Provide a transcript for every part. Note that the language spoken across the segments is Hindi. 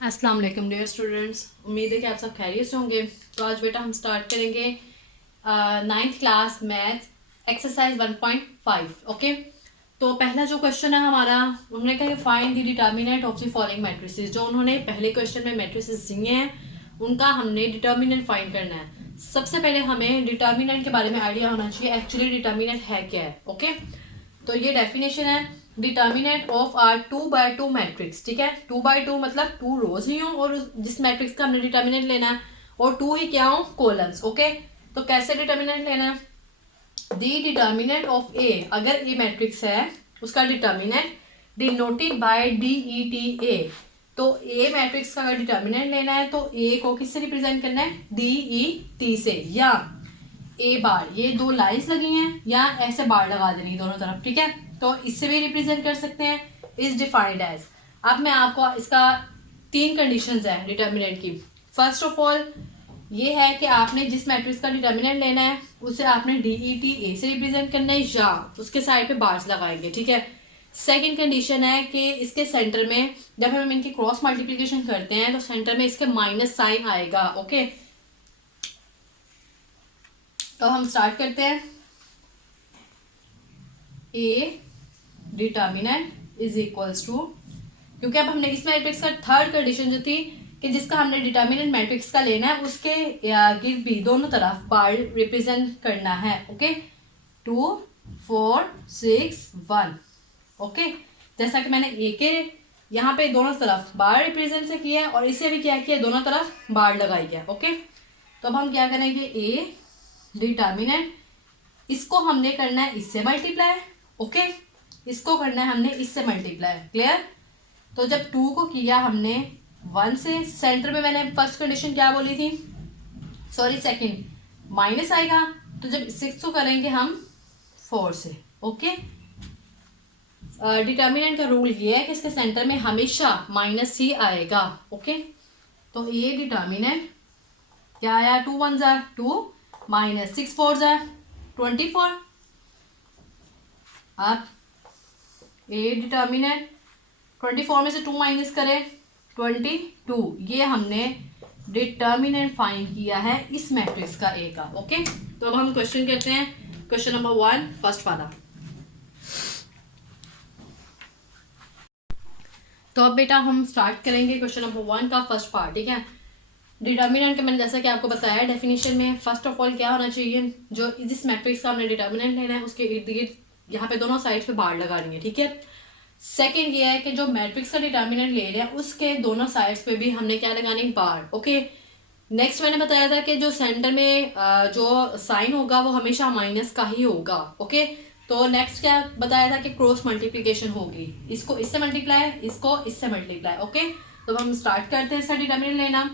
अस्सलाम वालेकुम डियर स्टूडेंट्स, उम्मीद है कि आप सब खैरियत से होंगे। तो आज बेटा हम स्टार्ट करेंगे 9th class math exercise 1.5। Okay, तो पहला जो क्वेश्चन है हमारा, उन्होंने कहा कि find the determinant of the following matrices. जो उन्होंने पहले क्वेश्चन में मैट्रिसेस दिए हैं उनका हमने डिटर्मिनेंट फाइंड करना है। सबसे पहले हमें डिटर्मिनेंट के बारे में आइडिया होना चाहिए, एक्चुअली डिटर्मिनेंट है क्या है। ओके, तो ये डेफिनेशन है determinant of are 2x2 matrix. ठीक है, 2x2 मतलब 2 रोज ही हो और जिस मैट्रिक्स का हमने डिटर्मिनेंट लेना है, और 2 ही क्या हो, कॉलम्स। ओके, तो कैसे डिटर्मिनेंट लेना है, दी डिटर्मिनेंट ऑफ ए, अगर ए मैट्रिक्स है उसका determinant denoted by D E T A. तो ए मैट्रिक्स का अगर डिटर्मिनेंट लेना है तो ए को किससे रिप्रेजेंट करना है, डी ई टी से, या ए बार, ये दो लाइंस लगी हैं या ऐसे बार लगा देनी दोनों तरफ। ठीक है, तो इससे भी रिप्रेजेंट कर सकते हैं, इज डिफाइंड एज। अब मैं आपको इसका 3 कंडीशंस है डिटर्मिनेंट की। फर्स्ट ऑफ ऑल ये है कि आपने जिस मैट्रिक्स का डिटर्मिनेंट लेना है उसे आपने डी ई टी ए से रिप्रेजेंट करना है या उसके साइड पे बार्स लगाएंगे। ठीक है, सेकंड कंडीशन है कि इसके सेंटर में जब हम इनकी क्रॉस मल्टीप्लिकेशन करते हैं तो सेंटर में इसके माइनस साइन आएगा। ओके, तो हम स्टार्ट करते हैं। A determinant is equals to, क्योंकि अब हमने इस मैट्रिक्स का थर्ड कंडीशन जो थी कि जिसका हमने डिटर्मिनेंट मैट्रिक्स का लेना है उसके गिर्द भी दोनों तरफ बार रिप्रेजेंट करना है। ओके, 2 4 6 1। ओके, जैसा कि मैंने ए के यहाँ पे दोनों तरफ बार रिप्रेजेंट से किया है और इसे भी क्या किया, दोनों तरफ बार लगाई है। ओके, तो अब हम क्या करेंगे, ए डिटर्मिनेंट, इसको हमने करना है इससे मल्टीप्लाई। ओके, इसको करना है हमने इससे मल्टीप्लाई। क्लियर? तो जब 2 को किया हमने 1 से, सेंटर में मैंने फर्स्ट कंडीशन क्या बोली थी, सॉरी सेकंड, माइनस आएगा। तो जब 6 को करेंगे हम 4 से। ओके, डिटर्मिनेंट का रूल ये है कि इसके सेंटर में हमेशा माइनस ही आएगा। ओके, तो ये डिटर्मिनेंट क्या आया, 2 1 जार 2 माइनस 6 4 जार 24। अब ए डिटर्मिनेंट 24 में से 2 माइनस करें 22। ये हमने डिटर्मिनेंट फाइंड किया है इस मैट्रिक्स का ए का। ओके, तो अब हम क्वेश्चन करते हैं, क्वेश्चन नंबर 1 फर्स्ट वाला। तो अब बेटा हम स्टार्ट करेंगे क्वेश्चन नंबर 1 का फर्स्ट पार्ट। ठीक है, डिटर्मिनेंट का मैंने जैसा कि आपको बताया डेफिनेशन में, फर्स्ट ऑफ ऑल क्या होना चाहिए, जो जिस मैट्रिक्स का हमने डिटर्मिनेंट लेना है उसके इर्द गिर्द यहाँ पे दोनों साइड्स पे बार लगानी है। ठीक है, सेकंड ये है कि जो मैट्रिक्स का डिटर्मिनेंट ले रहे हैं उसके दोनों साइड्स पे भी हमने क्या लगानी, बार। ओके, नेक्स्ट मैंने बताया था कि जो सेंटर में जो साइन होगा वो हमेशा माइनस का ही होगा। ओके, तो नेक्स्ट क्या बताया था कि क्रॉस मल्टीप्लिकेशन होगी, इसको इससे मल्टीप्लाई, इसको इससे मल्टीप्लाई। ओके, तो हम स्टार्ट करते हैं इसका डिटर्मिनेंट लेना।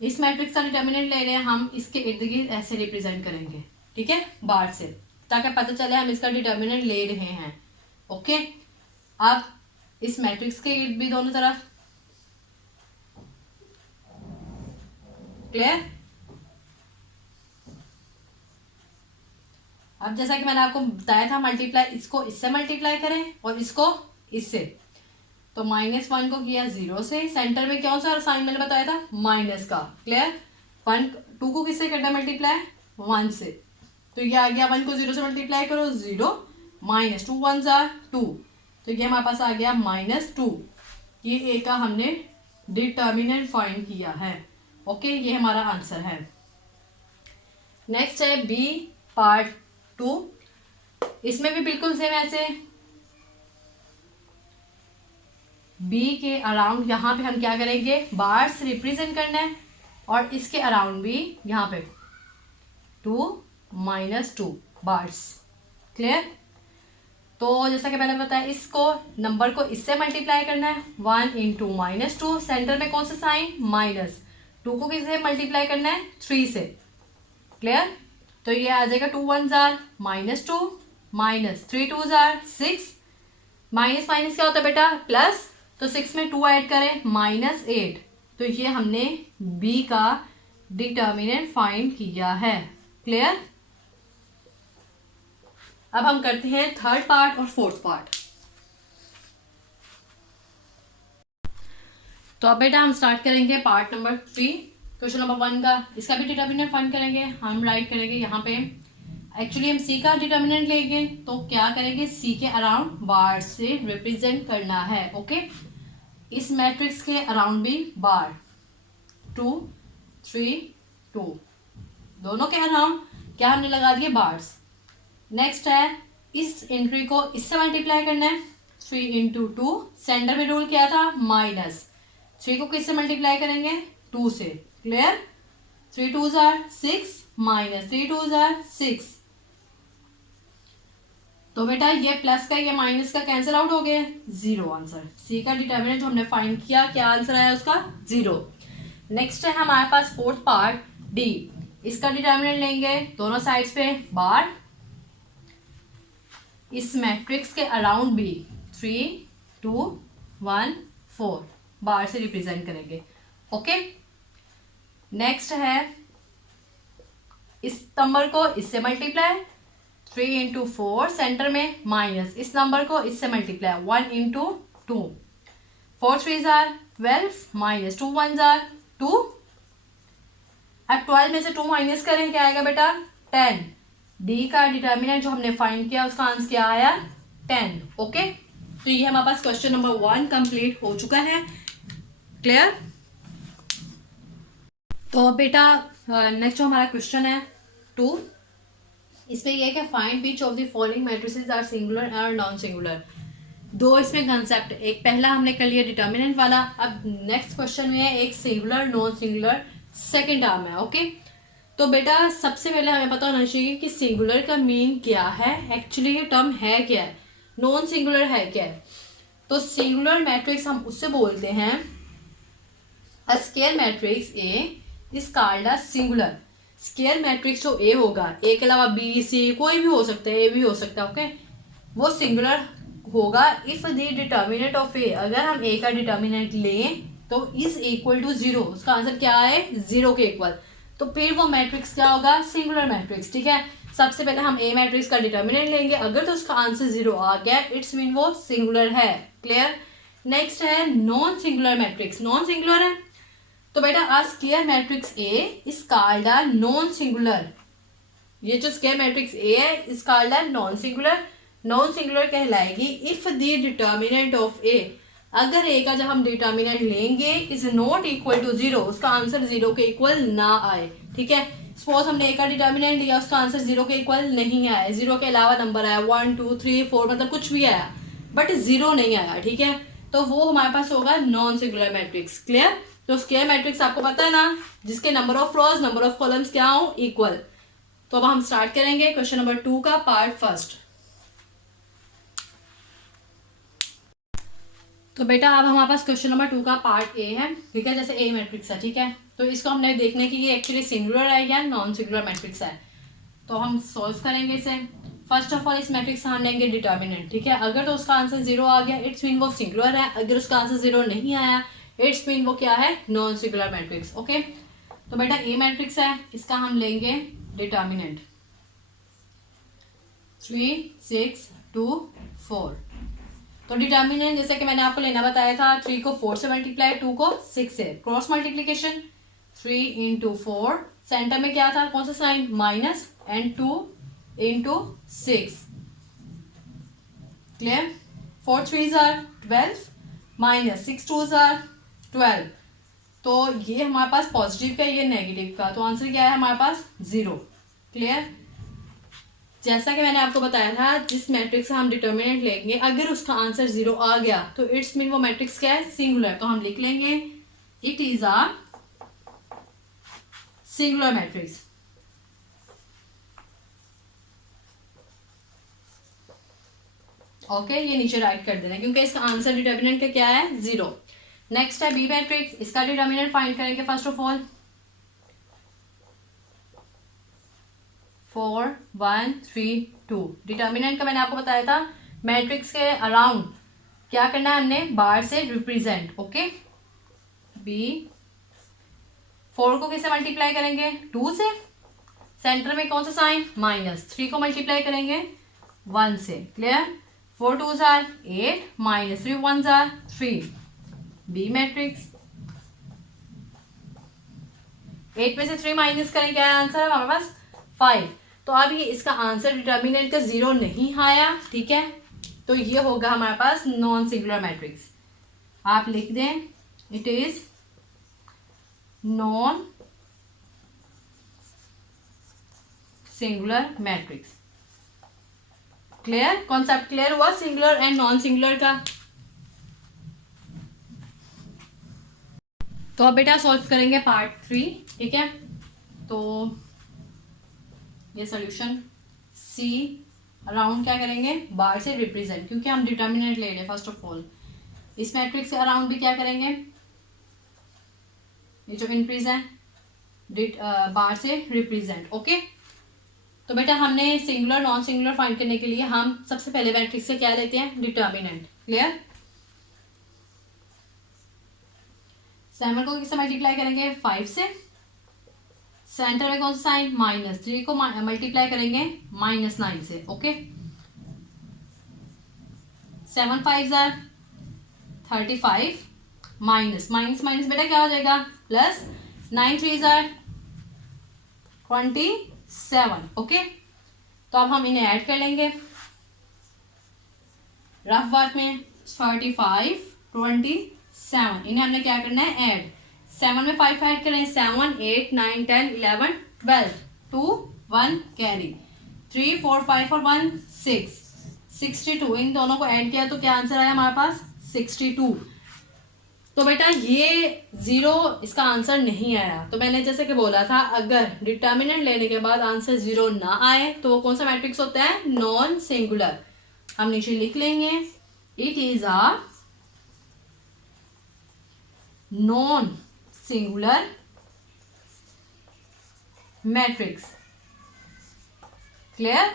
इस मैट्रिक्स का डिटर्मिनेंट ले रहे हैं हम, इसके इर्द गिर्द ऐसे रिप्रेजेंट करेंगे। ठीक है, बार से, ताकि पता चले हम इसका डिटर्मिनेंट ले रहे हैं। ओके, अब इस मैट्रिक्स के इर्द भी दोनों तरफ। क्लियर? अब जैसा कि मैंने आपको बताया था मल्टीप्लाई, इसको इससे मल्टीप्लाई करें और इसको इससे। तो -1 को किया 0 से, सेंटर में कौन सा साइन मैंने बताया था, माइनस का। क्लियर? 2 को किससे करना मल्टीप्लाई, 1 से। तो ये आ गया, 1 को 0 से मल्टीप्लाई करो 0, माइनस 2 1 जार 2, तो ये हमारे पास आ गया -2। ये ए का हमने डिटर्मिनेंट फाइंड किया है। ओके, ये हमारा आंसर है। नेक्स्ट है बी पार्ट 2। इसमें भी बिल्कुल सेम ऐसे बी के अराउंड यहाँ पे हम क्या करेंगे, बार्स रिप्रेजेंट करना है और इसके अराउंड भी यहाँ पे 2 -2 बार्स। क्लियर? तो जैसा कि मैंने बताया, इसको नंबर को इससे मल्टीप्लाई करना है, 1 इंटू -2, सेंटर में कौन सा साइन, माइनस। 2 को किससे मल्टीप्लाई करना है, 3 से। क्लियर? तो ये आ जाएगा 2 1 jar -2 minus 3 2 jar 6, minus minus क्या होता है बेटा, प्लस। तो 6 में 2 ऐड करें -8। तो ये हमने बी का डिटर्मिनेंट फाइंड किया है। क्लियर? अब हम करते हैं थर्ड पार्ट और फोर्थ पार्ट। तो अब बेटा हम स्टार्ट करेंगे पार्ट नंबर 3, क्वेश्चन नंबर 1 का। इसका भी डिटर्मिनेंट फाइंड करेंगे। हम राइट करेंगे यहाँ पे, एक्चुअली हम सी का डिटर्मिनेंट लेंगे तो क्या करेंगे, सी के अराउंड बार से रिप्रेजेंट करना है। ओके, इस मैट्रिक्स के अराउंड भी बार 2 3 2, दोनों के अराउंड क्या हमने लगा दिए, बार्स। नेक्स्ट है इस एंट्री को इससे मल्टीप्लाई करना है, 3 इंटू 2, सेंटर में रूल क्या था, माइनस। 3 को किससे मल्टीप्लाई करेंगे, 2 से। Clear, 3 2s are 6 minus 3 2s are 6। तो बेटा ये प्लस का ये माइनस का कैंसिल आउट हो गया, 0 आंसर। सी का डिटर्मिनेंट जो हमने फाइंड किया, क्या आंसर आया उसका, 0। नेक्स्ट है हमारे पास फोर्थ पार्ट डी। इसका डिटर्मिनेंट लेंगे दोनों साइड्स पे बार, इस मैट्रिक्स के अराउंड भी 3 2 1 4 बार से रिप्रेजेंट करेंगे। ओके, नेक्स्ट है इस नंबर को इससे मल्टीप्लाई, 3 इंटू 4, सेंटर में माइनस, इस नंबर को इससे multiply, 1 into 2, 4 3s are 12 minus 2 1s are 2। अब 12 में से 2 माइनस करें, क्या आएगा बेटा, 10। डी का डिटर्मिनेंट जो हमने फाइंड किया उसका आंसर क्या आया, 10। ओके, तो ये हमारे पास क्वेश्चन नंबर 1 कंप्लीट हो चुका है। क्लियर। तो बेटा नेक्स्ट जो हमारा क्वेश्चन है 2, इसमें यह है कि find which of the following matrices are singular और नॉन सिंगुलर। दो इसमें कंसेप्ट, एक पहला हमने कर लिया डिटर्मिनेंट वाला, अब नेक्स्ट क्वेश्चन में है एक singular non singular second term है। ओके, तो बेटा सबसे पहले हमें पता होना चाहिए कि सिंगुलर का मीन क्या है, एक्चुअली ये टर्म है क्या है, नॉन सिंगुलर है क्या है। तो सिंगुलर मैट्रिक्स हम उससे बोलते हैं, a square matrix A is called a singular. Square matrix जो ए होगा, ए के अलावा बी सी कोई भी हो सकता है, ए भी हो सकता है। ओके, वो सिंगुलर होगा if the determinant of A, अगर हम ए का डिटर्मिनेंट लें तो इज इक्वल टू 0, उसका आंसर क्या है, 0 के इक्वल, तो फिर वो मैट्रिक्स क्या होगा, सिंगुलर मैट्रिक्स। ठीक है, सबसे पहले हम ए मैट्रिक्स का डिटर्मिनेंट लेंगे, अगर तो उसका आंसर 0 आ गया इट्स मीन वो सिंगुलर है। क्लियर। नेक्स्ट है non singular matrix, non singular है तो बेटा a square matrix A is called a non singular. ये जो स्केयर मैट्रिक्स ए है is called a non singular. Non singular कहलाएगी if the determinant of A, अगर ए का जब हम डिटर्मिनेंट लेंगे इज नॉट इक्वल टू 0, उसका आंसर 0 के इक्वल ना आए। ठीक है, सपोज हमने ए का डिटर्मिनेंट लिया, उसका आंसर 0 के इक्वल नहीं आया, 0 के अलावा नंबर आया, 1 2 3 4 मतलब कुछ भी आया बट 0 नहीं आया। ठीक है, तो वो हमारे पास होगा नॉन सिंगुलर मैट्रिक्स। क्लियर। तो स्केयर मैट्रिक्स आपको पता है ना, जिसके number of rose number of columns क्या हो, इक्वल। तो अब हम स्टार्ट करेंगे क्वेश्चन नंबर 2 का पार्ट फर्स्ट। तो बेटा अब हमारे पास क्वेश्चन नंबर 2 का पार्ट ए है। ठीक है, जैसे ए मैट्रिक्स है, ठीक है, तो इसको हमने देखने की ये एक्चुअली सिंगुलर है या नॉन सिंगुलर मैट्रिक्स है। तो हम सॉल्व करेंगे इसे। फर्स्ट ऑफ ऑल इस मैट्रिक्स से हम लेंगे डिटर्मिनेंट। ठीक है, अगर तो उसका आंसर 0 आ गया इट्स मीन वो सिंगुलर है, अगर उसका आंसर 0 नहीं आया इट्स मीन वो क्या है, नॉन सिंगुलर मैट्रिक्स। ओके, तो बेटा ए मैट्रिक्स है, इसका हम लेंगे डिटर्मिनेंट 3 6 2 4। तो डिटर्मिनेंट जैसे कि मैंने आपको लेना बताया था, 3 को 4 से मल्टीप्लाई, 2 को 6 से, क्रॉस मल्टीप्लीकेशन 3 इंटू 4, सेंटर में क्या था, कौन सा sign, minus, and 2 into 6। Clear. 4 3s are 12 minus 6 2s are 12। तो ये हमारे पास पॉजिटिव का, ये नेगेटिव का, तो आंसर क्या है हमारे पास, 0। क्लियर। जैसा कि मैंने आपको बताया था, जिस मैट्रिक्स से हम डिटर्मिनेंट लेंगे अगर उसका आंसर 0 आ गया तो इट्स मीन वो मैट्रिक्स क्या है, सिंगुलर। तो हम लिख लेंगे it is a singular matrix. Okay, ये नीचे राइट कर देना क्योंकि इसका आंसर डिटर्मिनेंट का क्या है, 0। नेक्स्ट है बी मैट्रिक्स, इसका डिटर्मिनेंट फाइंड करेंगे फर्स्ट ऑफ ऑल। 4 1 3 2। डिटर्मिनेंट का मैंने आपको बताया था, मैट्रिक्स के अराउंड क्या करना है हमने, बार से रिप्रेजेंट। ओके, बी 4 को किससे मल्टीप्लाई करेंगे, 2 से, सेंटर में कौन सा साइन, माइनस। 3 को मल्टीप्लाई करेंगे 1 से। Clear. 4 2s are 8 minus 3 1s are 3। B matrix 8 में से 3 माइनस करें, क्या आंसर है हमारे पास 5। तो अब ये इसका आंसर डिटर्मिनेंट का 0 नहीं आया, ठीक है। तो ये होगा हमारे पास नॉन सिंगुलर मैट्रिक्स। आप लिख दें it is non singular matrix. Clear, concept clear हुआ सिंगुलर एंड नॉन सिंगुलर का। तो अब बेटा सॉल्व करेंगे पार्ट 3, ठीक है। तो ये सॉल्यूशन सी अराउंड क्या करेंगे, बार से रिप्रेजेंट, क्योंकि हम डिटर्मिनेंट ले रहे फर्स्ट ऑफ ऑल। इस मैट्रिक्स के अराउंड भी क्या करेंगे, ये जो इंक्रीज है बार से रिप्रेजेंट, ओके। तो बेटा हमने सिंगुलर नॉन सिंगुलर फाइंड करने के लिए हम सबसे पहले मैट्रिक्स से क्या लेते हैं, डिटर्मिनेंट। क्लियर, 7 को किससे मल्टीप्लाई करेंगे, 5 से। सेंटर में कौन सा साइन, -3 को मल्टीप्लाई करेंगे -9 से, ओके। 7 5 35 माइनस माइनस माइनस बेटा क्या हो जाएगा, प्लस 9 3 27, ओके। तो अब हम इन्हें ऐड कर लेंगे रफ वर्क में, 35 27, इन्हें हमने क्या करना है, ऐड। 7 में 5 ऐड करें, 7 8 9 10 11 12, 2 1 कैरी, 3 4 5 और 1 6 62। इन दोनों को ऐड किया तो क्या आंसर आया हमारे पास, 62। तो बेटा ये 0 इसका आंसर नहीं आया। तो मैंने जैसे कि बोला था, अगर डिटर्मिनेंट लेने के बाद आंसर 0 ना आए तो वो कौन सा मैट्रिक्स होता है, नॉन सिंगुलर। हम नीचे लिख लेंगे it is a non singular matrix. Clear.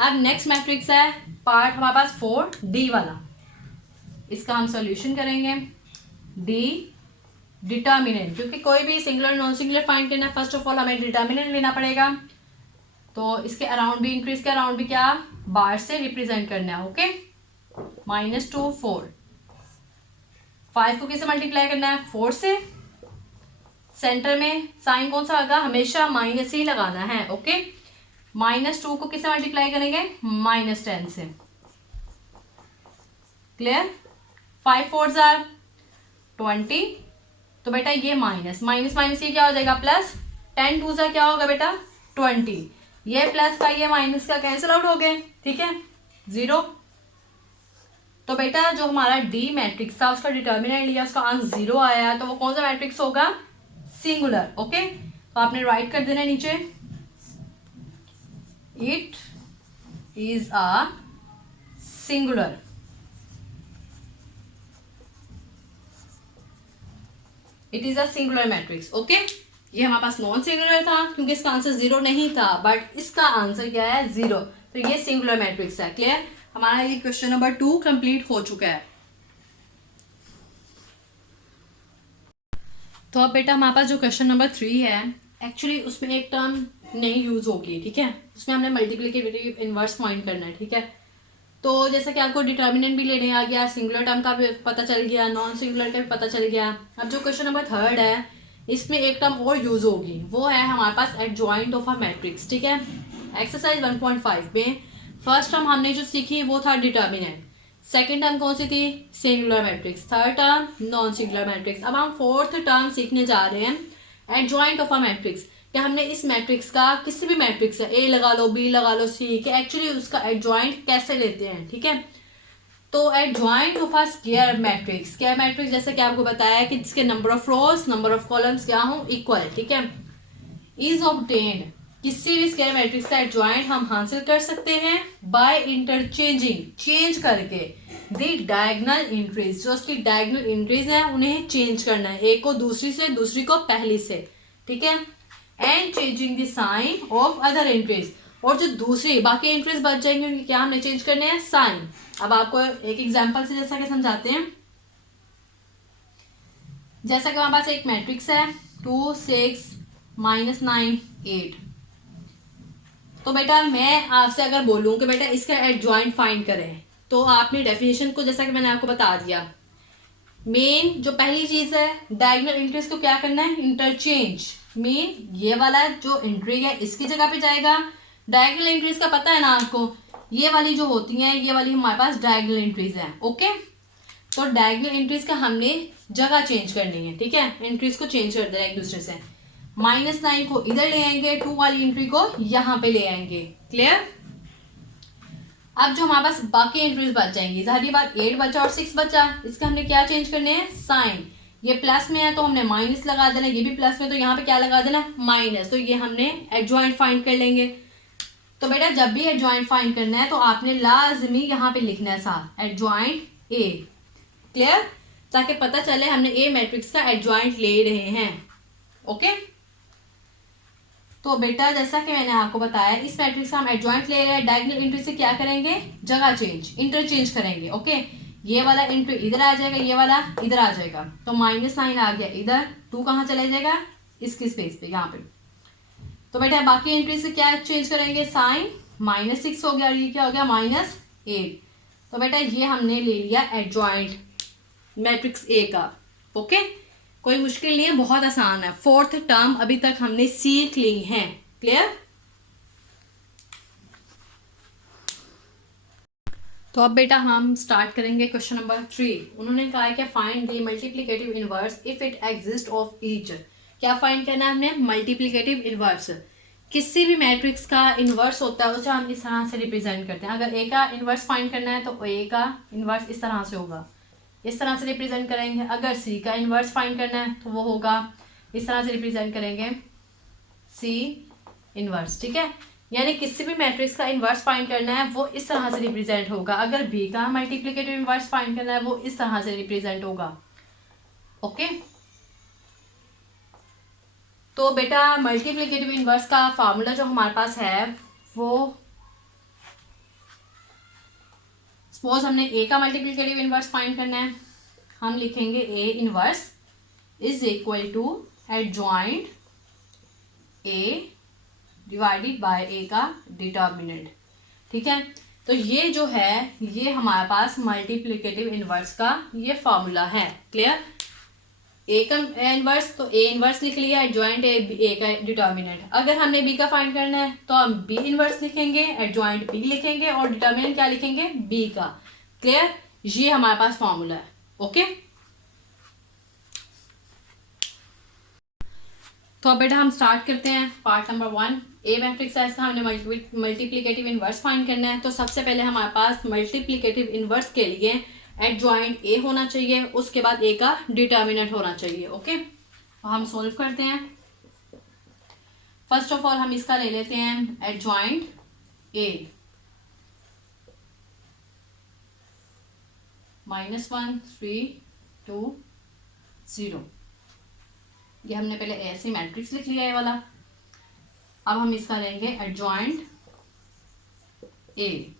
अब नेक्स्ट मैट्रिक्स है पार्ट हमारे पास 4D वाला, इसका हम सॉल्यूशन करेंगे। डी डिटर्मिनेंट, क्योंकि कोई भी सिंगुलर नॉन सिंगुलर फाइंड करना है फर्स्ट ऑफ ऑल हमें डिटर्मिनेंट लेना पड़ेगा। तो इसके अराउंड भी, इंक्रीज के अराउंड भी क्या बार से रिप्रेजेंट करना है, ओके। -2 4, 5 को किससे मल्टीप्लाई करना है, 4 से। सेंटर में साइन कौन सा होगा, हमेशा माइनस ही लगाना है, ओके। -2 को किससे मल्टीप्लाई करेंगे, -10 से। क्लियर। 5 4 20, तो बेटा ये माइनस माइनस माइनस ये क्या हो जाएगा, प्लस। 10 2 क्या होगा बेटा, 20। ये प्लस का ये माइनस का कैंसिल आउट हो गए, ठीक है, 0। तो बेटा जो हमारा डी मैट्रिक्स था उसका डिटर्मिनेंट लिया, उसका आंसर 0 आया, तो वो कौन सा मैट्रिक्स होगा, सिंगुलर, ओके। तो आपने राइट कर देना नीचे, it is a singular. It is a singular matrix, okay. ये हमारे पास नॉन सिंगुलर था क्योंकि इसका आंसर 0 नहीं था, बट इसका आंसर क्या है, 0। तो ये सिंगुलर मैट्रिक्स है। क्लियर, हमारा ये क्वेश्चन नंबर 2 कंप्लीट हो चुका है। तो अब बेटा हमारे पास जो क्वेश्चन नंबर 3 है, एक्चुअली उसमें एक टर्म नहीं यूज होगी, ठीक है। उसमें हमने मल्टीप्लिकेटिव इनवर्स फाइंड करना है, ठीक है। तो जैसा कि आपको डिटर्मिनेंट भी लेने आ गया, सिंगुलर टर्म का भी पता चल गया, नॉन सिंगुलर का भी पता चल गया। अब जो क्वेश्चन नंबर 3 है, इसमें एक टर्म और यूज होगी, वो है हमारे पास एडजॉइंट ऑफ अ मैट्रिक्स, ठीक है। एक्सरसाइज 1.5 में फर्स्ट टर्म हमने जो सीखी वो था डिटर्मिनेंट, सेकेंड टर्म कौन सी थी, singular matrix, third term non singular matrix. अब हम फोर्थ टर्म सीखने जा रहे हैं, एडजॉइंट ऑफ अ मैट्रिक्स। कि हमने इस मैट्रिक्स का, किसी भी मैट्रिक्स है, ए लगा लो, बी लगा लो, सी, कि एक्चुअली उसका एडजॉइंट कैसे लेते हैं, ठीक है। तो adjoint of a square matrix, square matrix जैसे कि आपको बताया कि जिसके number of rose, number of columns क्या हो, इक्वल, ठीक है, इज ऑब्टेन्ड। किसी भी स्क्वायर मैट्रिक्स का एडजॉइंट हम हासिल कर सकते हैं बाय इंटरचेंजिंग, चेंज करके दी डायगनल इंट्रीज, जो उसकी डायगनल इंट्रीज है उन्हें चेंज करना है, एक को दूसरी से, दूसरी को पहली से, ठीक है। And changing the sign of other entries, और जो दूसरी बाकी एंट्रीज बच जाएंगे उनकी क्या हमने चेंज करने हैं, साइन। अब आपको एक एग्जांपल से जैसा कि समझाते हैं। जैसा कि हमारे पास एक मैट्रिक्स है 2 6 -9 8। तो बेटा मैं आपसे अगर बोलूं कि बेटा इसका एडजॉइंट फाइंड करें, तो आपने डेफिनेशन को, जैसा कि मैंने आपको बता दिया, मेन जो पहली चीज है, डायगोनल एंट्रीज को क्या करना है, इंटरचेंज। मेन ये वाला जो एंट्री है इसकी जगह पे जाएगा। डायगोनल एंट्रीज का पता है ना आपको, ये वाली जो होती हैं, ये वाली हमारे पास डायगोनल एंट्रीज हैं। ओके, तो डायगोनल एंट्रीज का हमने जगह चेंज करनी है, ठीक है, एंट्रीज को चेंज कर देना एक दूसरे से। -9 को इधर ले आएंगे, 2 वाली एंट्री को यहाँ पे ले आएंगे। क्लियर? अब जो हमारे पास बाकी एंट्रीज बच जाएंगी, सारी बात 8 बचा और 6 बचा, इसका हमने क्या चेंज करने हैं, साइन। ये प्लस में है तो हमने माइनस लगा देना, ये भी प्लस में तो यहाँ पे क्या लगा देना, माइनस। तो ये हमने एडजॉइंट फाइंड कर लेंगे। तो बेटा जब भी एडजॉइंट फाइंड करना है तो आपने लाजमी यहाँ पे लिखना है साथ एडजॉइंट ए। क्लियर? ताकि पता चले हमने ए मैट्रिक्स का एडजॉइंट ले रहे हैं। ओके, तो बेटा जैसा कि मैंने आपको बताया, इस मैट्रिक्स का हम एडजॉइंट ले रहे हैं, डायगोनल एंट्री से क्या करेंगे, जगह चेंज, इंटरचेंज करेंगे। ओके, ये वाला एंट्री इधर आ जाएगा, ये वाला इधर आ जाएगा, तो -9 आ गया इधर, 2 कहाँ चला जाएगा, इसकी स्पेस पे यहाँ पे। तो बेटा बाकी एंट्री से क्या चेंज करेंगे, साइन, -6 हो गया और ये क्या हो गया, -8। तो बेटा ये हमने ले लिया एडजॉइंट मैट्रिक्स ए का। ओके, कोई मुश्किल नहीं है, बहुत आसान है। 4th टर्म अभी तक हमने सीख ली है। क्लियर? तो अब बेटा हम स्टार्ट करेंगे क्वेश्चन नंबर 3। उन्होंने कहा है कि find the multiplicative inverse if it exist of each. क्या फाइंड करना है हमने, मल्टीप्लिकेटिव इनवर्स। किसी भी मैट्रिक्स का इनवर्स होता है उसे हम इस तरह से रिप्रेजेंट करते हैं। अगर ए का इनवर्स फाइंड करना है तो ए का इनवर्स इस तरह से होगा, इस तरह से रिप्रेजेंट करेंगे। अगर सी का इनवर्स फाइंड करना है तो वो होगा इस तरह से रिप्रेजेंट करेंगे, सी इनवर्स। ठीक है, यानी किसी भी मैट्रिक्स का इनवर्स फाइंड करना है वो इस तरह से रिप्रेजेंट होगा। अगर बी का मल्टीप्लिकेटिव इनवर्स फाइंड करना है वो इस तरह से रिप्रेजेंट होगा। ओके, तो बेटा मल्टीप्लिकेटिव इनवर्स का फार्मूला जो हमारे पास है वो, सपोज हमने ए का मल्टीप्लिकेटिव इनवर्स फाइंड करना है, हम लिखेंगे A inverse is equal to adjoint A divided by A का डिटर्मिनेंट। ठीक है, तो ये जो है ये हमारे पास मल्टीप्लिकेटिव इनवर्स का ये फॉर्मूला है। क्लियर? ए का इनवर्स तो ए इनवर्स लिख लिया, एडजॉइंट ए का डिटर्मिनेंट। अगर हमने बी का फाइंड करना है तो हम बी इनवर्स लिखेंगे, एडजॉइंट बी लिखेंगे और डिटर्मिनेंट क्या लिखेंगे, बी का। क्लियर? ये हमारे पास फॉर्मूला है। ओके, तो अब बेटा हम स्टार्ट करते हैं पार्ट नंबर 1। ए मैट्रिक्स है, इसका हमने मल्टीप्लिकेटिव इनवर्स फाइंड करना है। तो सबसे पहले हमारे पास मल्टीप्लिकेटिव इनवर्स के लिए एडजॉइंट ए होना चाहिए, उसके बाद ए का डिटर्मिनेंट होना चाहिए। ओके, तो हम सोल्व करते हैं। फर्स्ट ऑफ ऑल हम इसका ले लेते हैं एडजॉइंट ए, -1 3 2 0। ये हमने पहले ऐसे मैट्रिक्स लिख लिया है वाला। अब हम इसका लेंगे एडजॉइंट ए।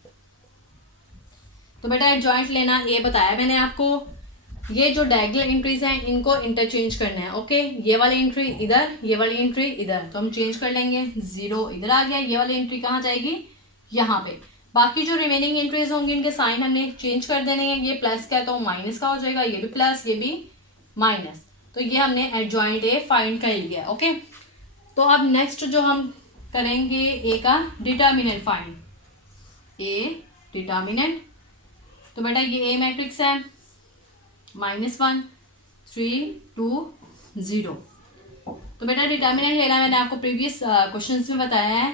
तो बेटा एडजॉइंट लेना ये बताया मैंने आपको। ये जो डायगोनल एंट्रीज हैं इनको इंटरचेंज करना है। ओके, ये वाली एंट्री इधर, ये वाली एंट्री इधर, तो हम चेंज कर लेंगे। 0 इधर आ गया, ये वाली एंट्री कहाँ जाएगी, यहाँ पे। बाकी जो रिमेनिंग एंट्रीज होंगी इनके साइन हमने चेंज कर देने हैं। ये प्लस का है तो माइनस का हो जाएगा, ये भी प्लस ये भी माइनस। तो ये हमने एडजॉइंट ए फाइंड कर लिया। ओके, तो अब नेक्स्ट जो हम करेंगे ए का डिटर्मिनेंट फाइंड, ए डिटर्मिनेंट। तो बेटा ये ए मैट्रिक्स है, -1 3 2 0। तो बेटा डिटर्मिनेंट लेना मैंने आपको प्रीवियस क्वेश्चंस में बताया है।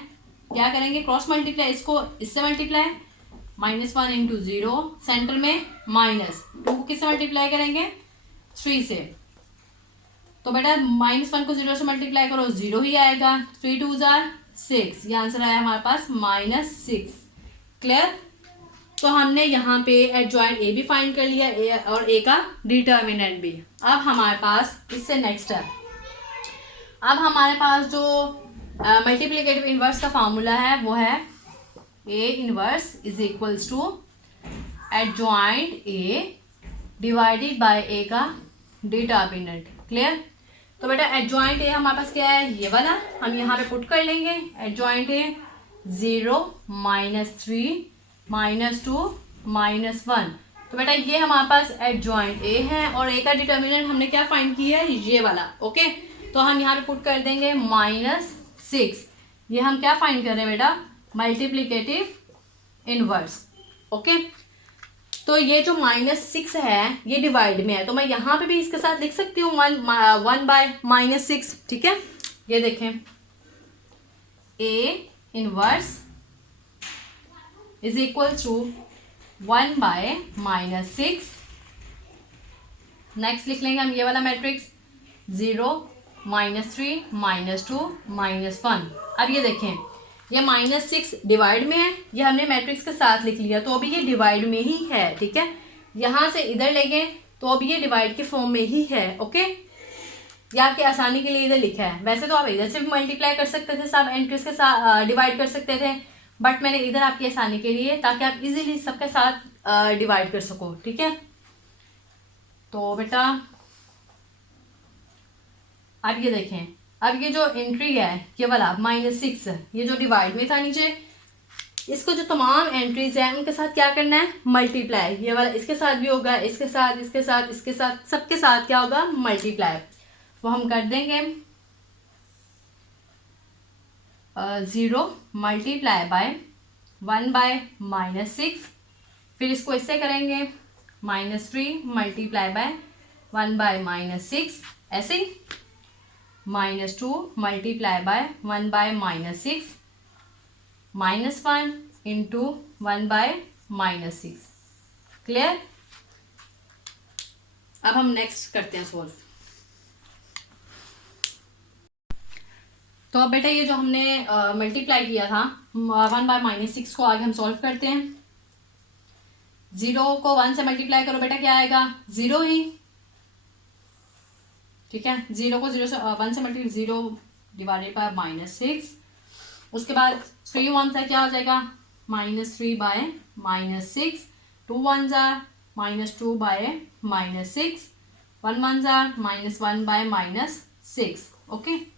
क्या करेंगे, क्रॉस मल्टीप्लाई, इसको इससे मल्टीप्लाई, -1 इंटू 0, सेंटर में -2 किससे मल्टीप्लाई करेंगे, 3 से। तो बेटा -1 को 0 से मल्टीप्लाई करो, 0 ही आएगा। 3 2 6, ये आंसर आया हमारे पास -6। क्लियर? तो हमने यहाँ पे एडजॉइंट ए भी फाइंड कर लिया, ए और ए का डिटर्मिनेंट भी। अब हमारे पास इससे नेक्स्ट है, अब हमारे पास जो मल्टीप्लिकेटिव इनवर्स का फार्मूला है वो है A inverse is equals to adjoint A divided by A का डिटर्मिनेंट। क्लियर? तो बेटा एडजॉइंट ए हमारे पास क्या है, ये वाला हम यहाँ पे पुट कर लेंगे। एडजॉइंट ए 0 -3 -2 -1, तो बेटा ये हमारे पास एडजॉइंट ए है और ए का डिटर्मिनेंट हमने क्या फाइंड किया है, ये वाला। ओके, तो हम यहाँ पे पुट कर देंगे -6। ये हम क्या फाइंड कर रहे हैं बेटा, मल्टीप्लिकेटिव इनवर्स। ओके, तो ये जो -6 है ये डिवाइड में है, तो मैं यहाँ पे भी इसके साथ लिख सकती हूँ 1/-6। ठीक है, ये देखें A inverse is equal to 1/-6। Next लिख लेंगे हम ये वाला मैट्रिक्स 0, -3, -2, -1। अब ये देखें ये -6 डिवाइड में है, ये हमने मैट्रिक्स के साथ लिख लिया, तो अभी ये डिवाइड में ही है। ठीक है, यहाँ से इधर ले गए तो अभी ये डिवाइड के फॉर्म में ही है। ओके, या आपकी आसानी के लिए इधर लिखा है, वैसे तो आप इधर से भी मल्टीप्लाई कर सकते थे, सब एंट्रीज के साथ डिवाइड कर सकते थे, बट मैंने इधर आपकी आसानी के लिए, ताकि आप इजीली सबके साथ डिवाइड कर सको। ठीक है, तो बेटा अब ये देखें, अब ये जो एंट्री है ये वाला -6, ये जो डिवाइड में था नीचे, इसको जो तमाम एंट्रीज हैं उनके साथ क्या करना है, मल्टीप्लाई। ये वाला इसके साथ भी होगा, इसके साथ, इसके साथ, इसके साथ, सबके साथ क्या होगा, मल्टीप्लाई। वो हम कर देंगे 0 मल्टीप्लाई बाय 1/-6। फिर इसको इससे करेंगे -3 मल्टीप्लाई बाय 1/-6, ऐसे ही -2 मल्टीप्लाई बाय 1/-6, -1 इंटू 1/-6। क्लियर। अब हम नेक्स्ट करते हैं सोल्व। तो अब बेटा ये जो हमने मल्टीप्लाई किया था 1/-6 को आगे हम सॉल्व करते हैं। 0 को 1 से मल्टीप्लाई करो बेटा, क्या आएगा, 0 ही। ठीक है, 0 को 1 से मल्टीप्लाई 0 डिवाइडेड बाय -6, उसके बाद 3 1 से क्या हो जाएगा, -3/-6, 2 1 -2/-6, 1 1 -1/-6। ओके,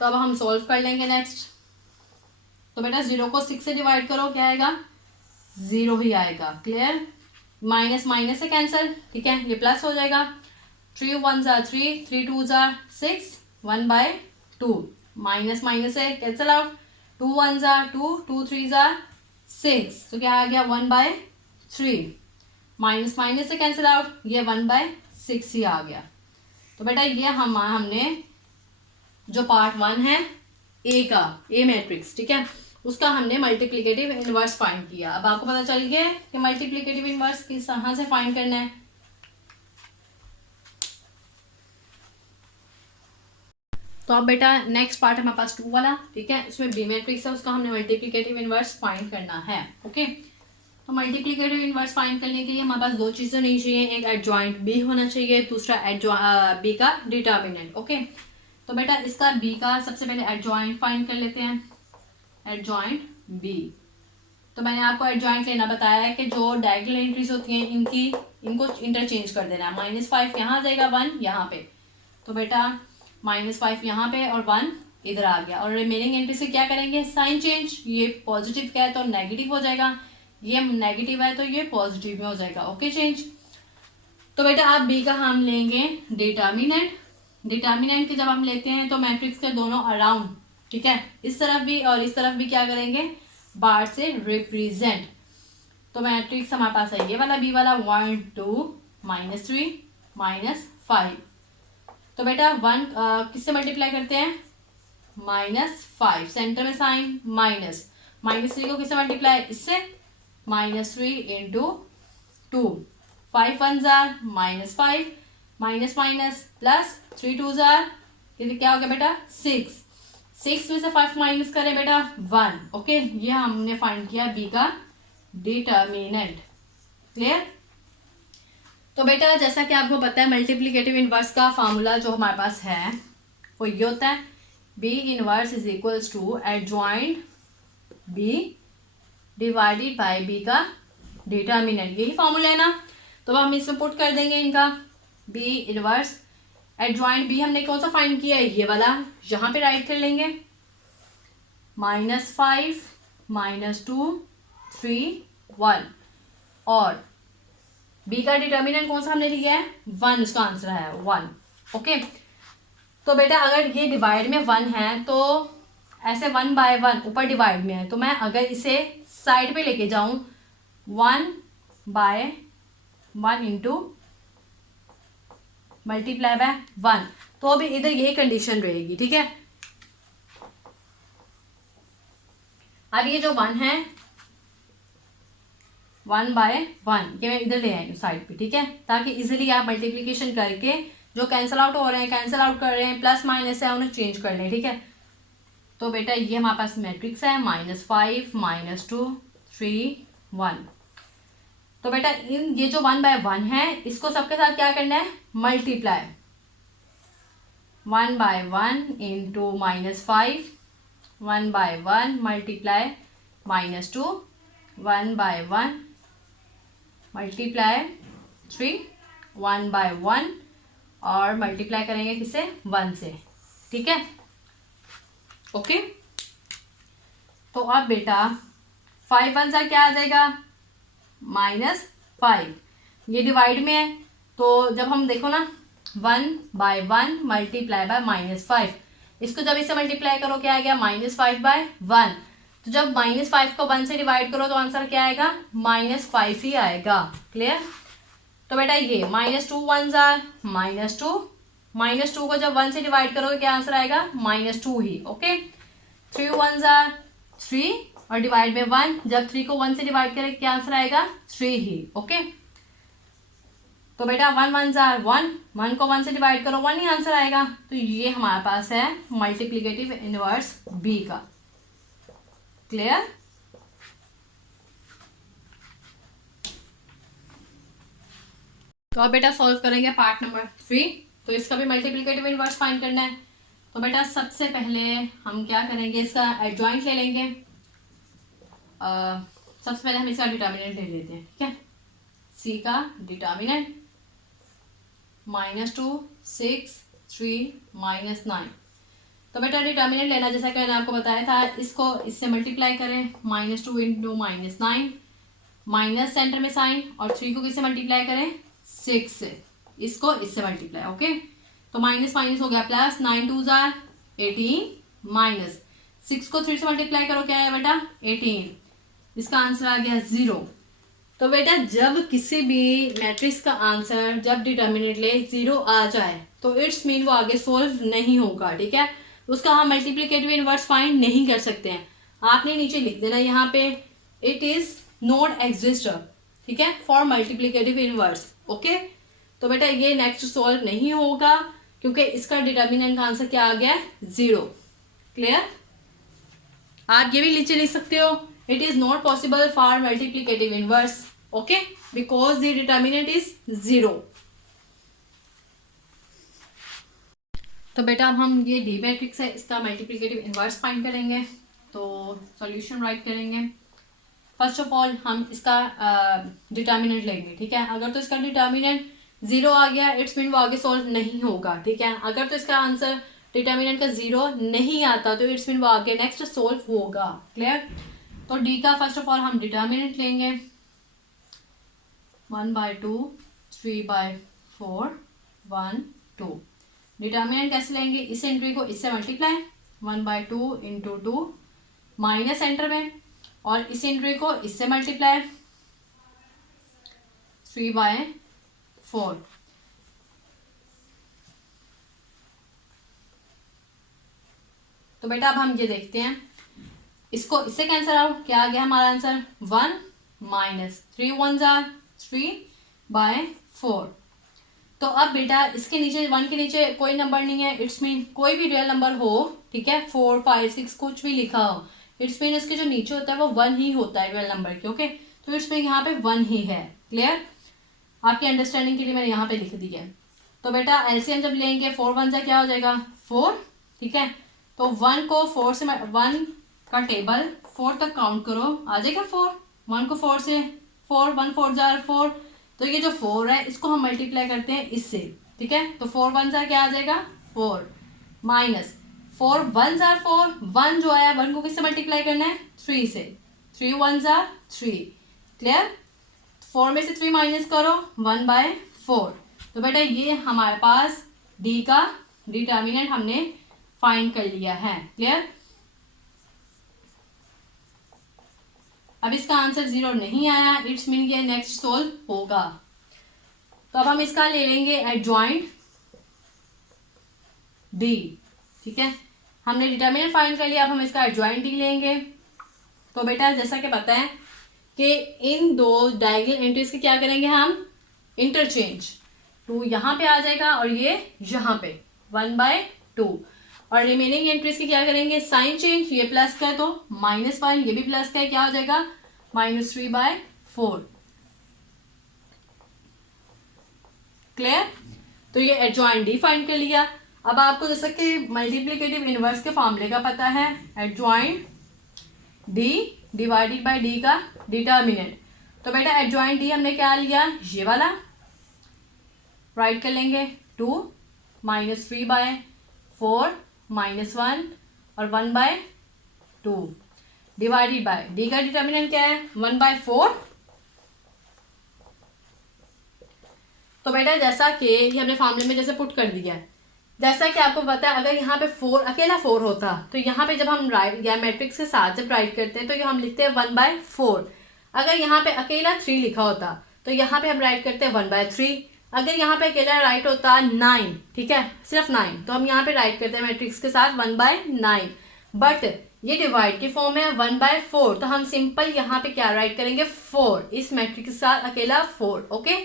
तो अब हम सॉल्व कर लेंगे नेक्स्ट। तो बेटा 0 को 6 से डिवाइड करो, क्या आएगा, 0 ही आएगा। क्लियर, माइनस माइनस से कैंसिल। ठीक है, ये प्लस हो जाएगा। 3 1 3, 3 2 6, 1/2। माइनस माइनस से कैंसिल आउट, 2 1 2, 2 3 6, तो क्या आ गया, 1/3। माइनस माइनस से कैंसिल आउट, ये 1/6 ही आ गया। तो बेटा ये हमने जो पार्ट 1 है ए का, ए मैट्रिक्स, ठीक है, उसका हमने मल्टीप्लिकेटिव इनवर्स फाइंड किया। अब आपको पता चल गया कि मल्टीप्लिकेटिव इनवर्स किस तरह से फाइंड करना है। तो अब बेटा नेक्स्ट पार्ट है हमारे पास 2 वाला। ठीक है, इसमें बी मैट्रिक्स है, उसका हमने मल्टीप्लिकेटिव इनवर्स फाइंड करना है। ओके, तो मल्टीप्लिकेटिव इनवर्स फाइंड करने के लिए हमारे पास 2 चीज़ें नहीं चाहिए, एक एडजॉइंट बी होना चाहिए, दूसरा बी का डिटर्मिनेंट। ओके, तो बेटा इसका बी का सबसे पहले एडजॉइंट फाइंड कर लेते हैं। एडजॉइंट बी, तो मैंने आपको एडजॉइंट लेना बताया है कि जो डायगोनल एंट्रीज होती हैं इनको इंटरचेंज कर देना है। -5 यहाँ आ जाएगा, 1 यहाँ पे, तो बेटा -5 यहाँ पे और 1 इधर आ गया। और रिमेनिंग एंट्री से क्या करेंगे, साइन चेंज। ये पॉजिटिव का है तो नेगेटिव हो जाएगा, ये नेगेटिव है तो ये पॉजिटिव में हो जाएगा। Okay, change. तो बेटा आप बी का हम लेंगे डिटर्मिनेंट। डिटर्मिनेंट के जब हम लेते हैं तो मैट्रिक्स के दोनों अराउंड, ठीक है, इस तरफ भी और इस तरफ भी क्या करेंगे, बार से रिप्रेजेंट। तो मैट्रिक्स हमारे पास है ये वाला बी वाला, 1 2 -3 -5। तो बेटा 1 किससे मल्टीप्लाई करते हैं, -5, सेंटर में साइन माइनस। -3 को किससे मल्टीप्लाई, इससे, -3 इंटू 2, 5 1 -5, माइनस माइनस प्लस, 3 2 ये क्या हो गया बेटा, 6 में से 5 माइनस करें बेटा 1। ओके, ये हमने फाइंड किया बी का डिटर्मिनेंट। क्लियर। तो बेटा जैसा कि आपको पता है मल्टीप्लिकेटिव इनवर्स का फार्मूला जो हमारे पास है वो ये होता है, B inverse is equals to adjoint B divided by B का डिटर्मिनेंट। यही फार्मूला है ना, तो हम इसमें पुट कर देंगे इनका बी इनवर्स। एडजॉइंट बी हमने कौन सा फाइंड किया है, ये वाला, यहाँ पे राइट कर लेंगे, -5 -2 3 1 और बी का डिटर्मिनेंट कौन सा हमने लिया है 1, उसका आंसर है 1। ओके, तो बेटा अगर ये डिवाइड में 1 है तो ऐसे 1/1 ऊपर डिवाइड में है, तो मैं अगर इसे साइड पे लेके जाऊं 1/1 इंटू मल्टीप्लाई बाय 1, तो अभी इधर यही कंडीशन रहेगी। ठीक है, अब ये जो 1 है 1/1 ये मैं इधर ले आई हूँ साइड पे। ठीक है, ताकि इजीली आप मल्टीप्लीकेशन करके जो कैंसिल आउट हो रहे हैं, कैंसिल आउट कर रहे हैं, प्लस माइनस है उन्हें चेंज कर लें। ठीक है, तो बेटा ये हमारे पास मैट्रिक्स है -5 -2 3 1। तो बेटा इन ये जो 1/1 है इसको सबके साथ क्या करना है मल्टीप्लाई, 1/1 इंटू -5 1/1 मल्टीप्लाई -2 1/1 मल्टीप्लाई 3 1/1 और मल्टीप्लाई करेंगे किससे 1 से। ठीक है, ओके, तो अब बेटा 5 1 सा क्या आ जाएगा -5, ये डिवाइड में है तो जब हम देखो ना 1/1 मल्टीप्लाई बाय -5, इसको जब इसे मल्टीप्लाई करो क्या आएगा -5/1, तो जब -5 को 1 से डिवाइड करो तो आंसर क्या आएगा -5 ही आएगा। क्लियर, तो बेटा ये -2 1 -2 -2 को जब 1 से डिवाइड करोगे क्या आंसर आएगा -2 ही। ओके, 3 1 3 और डिवाइड में 1, जब 3 को 1 से डिवाइड करें क्या आंसर आएगा 3 ही। ओके, तो बेटा 1 1 1 को 1 से डिवाइड करो 1 ही आंसर आएगा। तो ये हमारे पास है मल्टीप्लिकेटिव इनवर्स बी का। क्लियर, तो अब बेटा सॉल्व करेंगे पार्ट नंबर 3। तो इसका भी मल्टीप्लिकेटिव इनवर्स फाइंड करना है। तो बेटा सबसे पहले हम क्या करेंगे, इसका एडजॉइंट ले लेंगे। सबसे पहले हम इसका डिटर्मिनेंट ले लेते हैं। ठीक है, सी का डिटर्मिनेंट -2 6 3 -9। तो बेटा डिटर्मिनेंट लेना जैसा कि मैंने आपको बताया था, इसको इससे मल्टीप्लाई करें -2 इंटू -9 माइनस सेंटर में साइन, और 3 को किससे मल्टीप्लाई करें 6 से, इसको इससे मल्टीप्लाई। ओके, तो माइनस माइनस हो गया प्लस, 9 2 18 माइनस 6 को 3 से मल्टीप्लाई करो क्या है बेटा 18, इसका आंसर आ गया 0। तो बेटा जब किसी भी मैट्रिक्स का आंसर जब डिटर्मिनेंट ले 0 आ जाए तो इट्स मीन वो आगे सोल्व नहीं होगा। ठीक है, उसका हम मल्टीप्लिकेटिव इनवर्स फाइंड नहीं कर सकते हैं। आपने नीचे लिख देना यहाँ पे इट इज नॉट एग्जिस्ट। ठीक है, फॉर मल्टीप्लिकेटिव इनवर्स। ओके, तो बेटा ये नेक्स्ट सॉल्व नहीं होगा क्योंकि इसका डिटर्मिनेंट का आंसर क्या आ गया 0। क्लियर, आप ये भी नीचे लिख सकते हो it is not possible for multiplicative inverse. Okay, because the determinant is 0। तो बेटा अब हम ये डी मैट्रिक्स है इसका मल्टीप्लिकेटिव इनवर्स फाइंड करेंगे। तो सॉल्यूशन राइट करेंगे। फर्स्ट ऑफ ऑल हम इसका डिटर्मिनेंट लेंगे। ठीक है, अगर तो इसका डिटर्मिनेंट 0 आ गया इट्स मीन वो आगे सॉल्व नहीं होगा। ठीक है, अगर तो इसका आंसर डिटर्मिनेंट का 0 नहीं आता तो इट्स मीन वो आगे नेक्स्ट सॉल्व होगा। क्लियर, तो डी का फर्स्ट ऑफ ऑल हम डिटर्मिनेंट लेंगे 1/2 3/4 1 2। डिटर्मिनेंट कैसे लेंगे, इस एंट्री को इससे मल्टीप्लाई 1/2 इंटू 2 माइनस सेंटर में, और इस एंट्री को इससे मल्टीप्लाई 3/4। तो बेटा अब हम ये देखते हैं इसको इससे कैंसिल आउट क्या आ गया हमारा आंसर 1 माइनस 3 1 3/4। तो अब बेटा इसके नीचे 1 के नीचे कोई नंबर नहीं है, इट्स मीन कोई भी रियल नंबर हो। ठीक है, 4 5 6 कुछ भी लिखा हो, इट्स मीन इसके जो नीचे होता है वो 1 ही होता है रियल नंबर के। ओके, तो इट्स मीन यहाँ पे 1 ही है। क्लियर, आपकी अंडरस्टैंडिंग के लिए मैंने यहाँ पे लिख दी है। तो बेटा एलसीएम जब लेंगे 4 1 क्या हो जाएगा 4। ठीक है, तो 1 को 4 से 1 का टेबल 4 तक काउंट करो आ जाएगा 4। 1 को 4 से 4 1 4 4। तो ये जो 4 है इसको हम मल्टीप्लाई करते हैं इससे। ठीक है, तो 4 1 क्या आ जाएगा 4 माइनस 4 1 4 1 जो आया 1 को किससे मल्टीप्लाई करना है 3 से, 3 1 3। क्लियर? 4 में से 3 माइनस करो, 1/4। तो बेटा ये हमारे पास डी का डिटर्मिनेंट हमने फाइंड कर लिया है। क्लियर? अब इसका आंसर 0 नहीं आया, इट्स मीन ये नेक्स्ट सोल्व होगा। तो अब हम इसका ले लेंगे एडजॉइंट डी। ठीक है, हमने डिटर्मिनेंट फाइंड कर लिया, अब हम इसका एडजॉइंट डी लेंगे। तो बेटा जैसा कि पता है कि इन दो डायगोनल एंट्रीज के क्या करेंगे हम, इंटरचेंज। 2 यहाँ पे आ जाएगा और ये यहाँ पे 1/2, और रिमेनिंग एंट्रीज की क्या करेंगे, साइन चेंज। ये प्लस का है तो -1, ये भी प्लस का है, क्या हो जाएगा -3/4। क्लियर? तो ये एडजॉइंट डी फाइंड कर लिया। अब आपको जैसा कि मल्टीप्लिकेटिव इनवर्स के फॉर्मूले का पता है, adjoint D divided by D का डिटर्मिनेंट। तो बेटा एडजॉइंट डी हमने क्या लिया, ये वाला राइट कर लेंगे, 2 -3/4 -1 और 1/2 डिवाइडेड बाय डी का डिटर्मिनेंट क्या है, 1/4। तो बेटा जैसा कि ये हमने फॉर्मूले में जैसे पुट कर दिया है, जैसा कि आपको पता है अगर यहाँ पे 4 अकेला 4 होता तो यहाँ पे जब हम राइट या मैट्रिक्स के साथ जब राइट करते हैं तो ये हम लिखते हैं 1/4। अगर यहाँ पे अकेला 3 लिखा होता तो यहाँ पे हम राइट करते हैं 1/3। अगर यहाँ पे अकेला राइट होता 9, ठीक है, सिर्फ 9, तो हम यहाँ पे राइट करते हैं मैट्रिक्स के साथ 1/9। बट ये डिवाइड की फॉर्म है 1/4, तो हम सिंपल यहाँ पे क्या राइट करेंगे, 4, इस मैट्रिक्स के साथ अकेला 4। Okay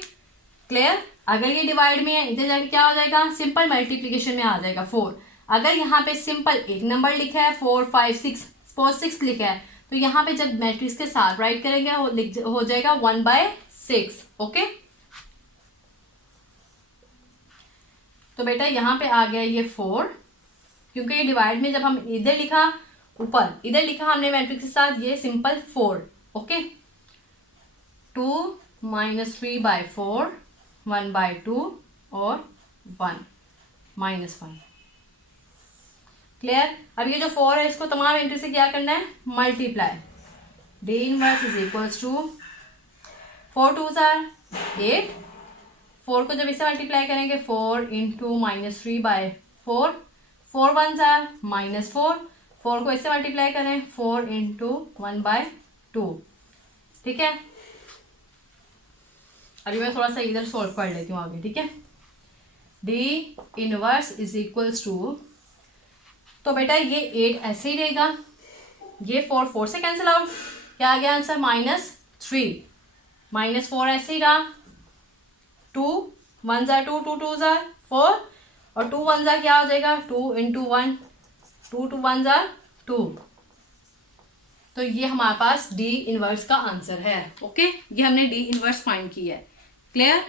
clear? अगर ये डिवाइड में है, इधर जाके क्या हो जाएगा, सिंपल मल्टीप्लिकेशन में आ जाएगा 4। अगर यहाँ पे सिंपल एक नंबर लिखा है 4 5 6 सपोज 6 लिखा है, तो यहाँ पे जब मैट्रिक्स के साथ राइट करेंगे हो जाएगा 1/6। ओके, तो बेटा यहाँ पे आ गया ये 4, क्योंकि ये डिवाइड में जब हम इधर लिखा ऊपर, इधर लिखा हमने मैट्रिक्स के साथ ये सिंपल 4। ओके, 2 -3/4 1/2 और 1 -1। क्लियर? अब ये जो 4 है इसको तमाम एंट्री से क्या करना है, multiply. D inverse is equals to 4 2s are 8। 4 को जब इसे मल्टीप्लाई करेंगे 4 × -3/4, 4 1s are -4। 4 को इससे मल्टीप्लाई करें 4 × 1/2। ठीक है, अभी मैं थोड़ा सा इधर सॉल्व कर लेती हूँ आगे। ठीक है, D inverse is equals to, तो बेटा ये 8 ऐसे ही रहेगा, ये 4 से कैंसिल आउट, क्या आ गया आंसर, -3। -4 ऐसे ही रहा, 2 1s are 2 2 2s are 4 और 2 1s are क्या हो जाएगा, 2 × 1, 2 2 1s are 2। तो ये हमारे पास डी इनवर्स का आंसर है। ओके, ये हमने डी इनवर्स फाइंड किया है। क्लियर?